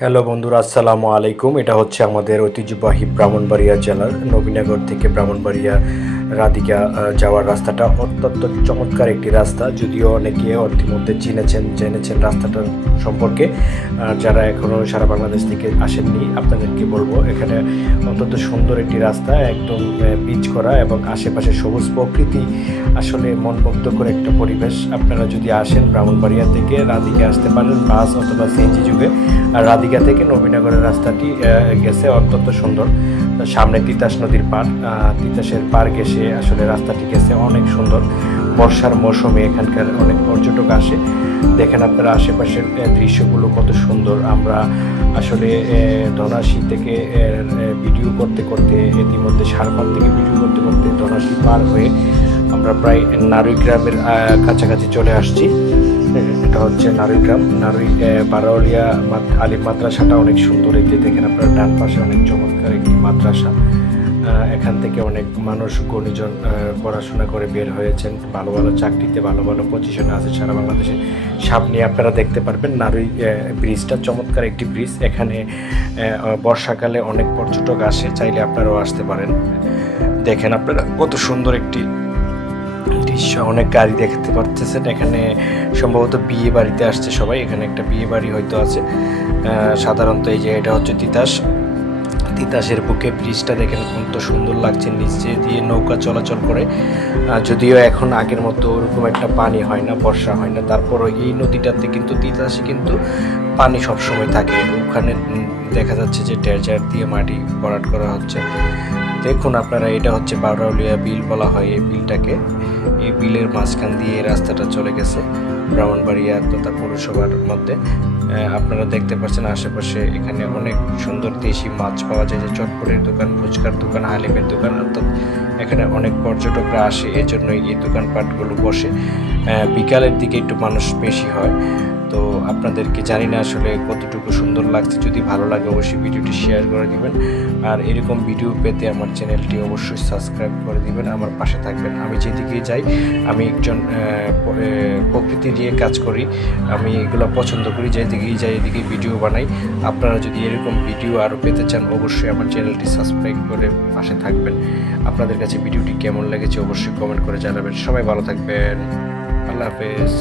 Hello বন্ধুরা, আসসালামু আলাইকুম। এটা হচ্ছে আমাদের ঐতিহ্যবাহী ব্রাহ্মণবাড়িয়া জেলার নবীনগর থেকে ব্রাহ্মণবাড়িয়া রাধিকা যাওয়ার রাস্তাটা অত্যন্ত চমৎকার একটি রাস্তা। যদিও অনেকে ইতিমধ্যে জেনেছেন রাস্তাটার সম্পর্কে। যারা এখনও সারা বাংলাদেশ থেকে আসেননি, আপনাদেরকে বলবো এখানে অত্যন্ত সুন্দর একটি রাস্তা, একদম পিচ করা এবং আশেপাশে সবুজ প্রকৃতি, আসলে মনমুগ্ধকর একটা পরিবেশ। আপনারা যদি আসেন ব্রাহ্মণবাড়িয়া থেকে রাধিকা আসতে পারেন বাস অথবা সিএনজি যুগে। আর রাধিকা থেকে নবীনগরের রাস্তাটি গেছে অত্যন্ত সুন্দর। সামনে তিতাস নদীর পার, তিতাসের পার গেছে আসলে রাস্তাটি গেছে অনেক সুন্দর। বর্ষার মৌসুমে এখানকার অনেক পর্যটক আসে। দেখেন আপনারা আশেপাশের দৃশ্যগুলো কত সুন্দর। আমরা আসলে ধনাশী থেকে ভিডিও করতে করতে, ইতিমধ্যে সারপাল থেকে ভিডিও করতে করতে ধনাশী পার হয়ে আমরা প্রায় নারুই গ্রামের কাছাকাছি চলে আসছি। এটা হচ্ছে নারুই গ্রাম। নারুই বারাউলিয়া আলিম মাদ্রাসাটা অনেক সুন্দর। এই যে দেখেন আপনার ডান পাশে অনেক চমৎকার একটি মাদ্রাসা। এখান থেকে অনেক মানুষ গুণীজন পড়াশোনা করে বের হয়েছেন, ভালো ভালো চাকরিতে, ভালো ভালো পজিশনে আছে সারা বাংলাদেশে। সামনে আপনারা দেখতে পারবেন নারুই ব্রিজটা, চমৎকার একটি ব্রিজ। এখানে বর্ষাকালে অনেক পর্যটক আসে, চাইলে আপনারাও আসতে পারেন। দেখেন আপনারা কত সুন্দর একটি দৃশ্য। অনেক গাড়ি দেখতে পাচ্ছেন এখানে, সম্ভবত বিয়ে বাড়িতে আসছে সবাই। এখানে একটা বিয়ে বাড়ি হয়তো আছে সাধারণত। এই যে এটা হচ্ছে তিতাসের বুকে ব্রিজটা দেখেন কত সুন্দর লাগছে, নিচে দিয়ে নৌকা চলাচল করে। যদিও এখন আগের মতো ওরকম একটা পানি হয় না, বর্ষা হয় না, তারপরও এই নদীটাতে কিন্তু তিতাসে কিন্তু পানি সবসময় থাকে। ওখানে দেখা যাচ্ছে যে ড্রেজার দিয়ে মাটি ভরাট করা হচ্ছে। দেখুন আপনারা, এটা হচ্ছে বারাউলিয়া বিল বলা হয় এই বিলটাকে। এই বিলের মাঝখান দিয়ে রাস্তাটা চলে গেছে ব্রাহ্মণবাড়িয়া তথা পৌরসভার মধ্যে। আপনারা দেখতে পাচ্ছেন আশেপাশে এখানে অনেক সুন্দর দেশি মাছ পাওয়া যায়, যে চটপটের দোকান, ফুচকার দোকান, হালিমের দোকান। অর্থাৎ এখানে অনেক পর্যটকরা আসে, এই জন্যই এই দোকানপাটগুলো বসে। বিকালের দিকে একটু মানুষ বেশি হয়। তো আপনাদেরকে জানি না আসলে কতটুকু সুন্দর লাগছে। যদি ভালো লাগে অবশ্যই ভিডিওটি শেয়ার করে দিবেন। আর এরকম ভিডিও পেতে আমার চ্যানেলটি অবশ্যই সাবস্ক্রাইব করে দিবেন, আমার পাশে থাকবেন। আমি যেদিকেই যাই, আমি একজন প্রকৃতি নিয়ে কাজ করি, আমি এগুলো পছন্দ করি। যেদিকেই যাই এদিকেই ভিডিও বানাই। আপনারা যদি এরকম ভিডিও আরও পেতে চান অবশ্যই আমার চ্যানেলটি সাবস্ক্রাইব করে পাশে থাকবেন। আপনাদের কাছে ভিডিওটি কেমন লেগেছে অবশ্যই কমেন্ট করে জানাবেন। সবাই ভালো থাকবেন। আল্লাহ হাফেজ।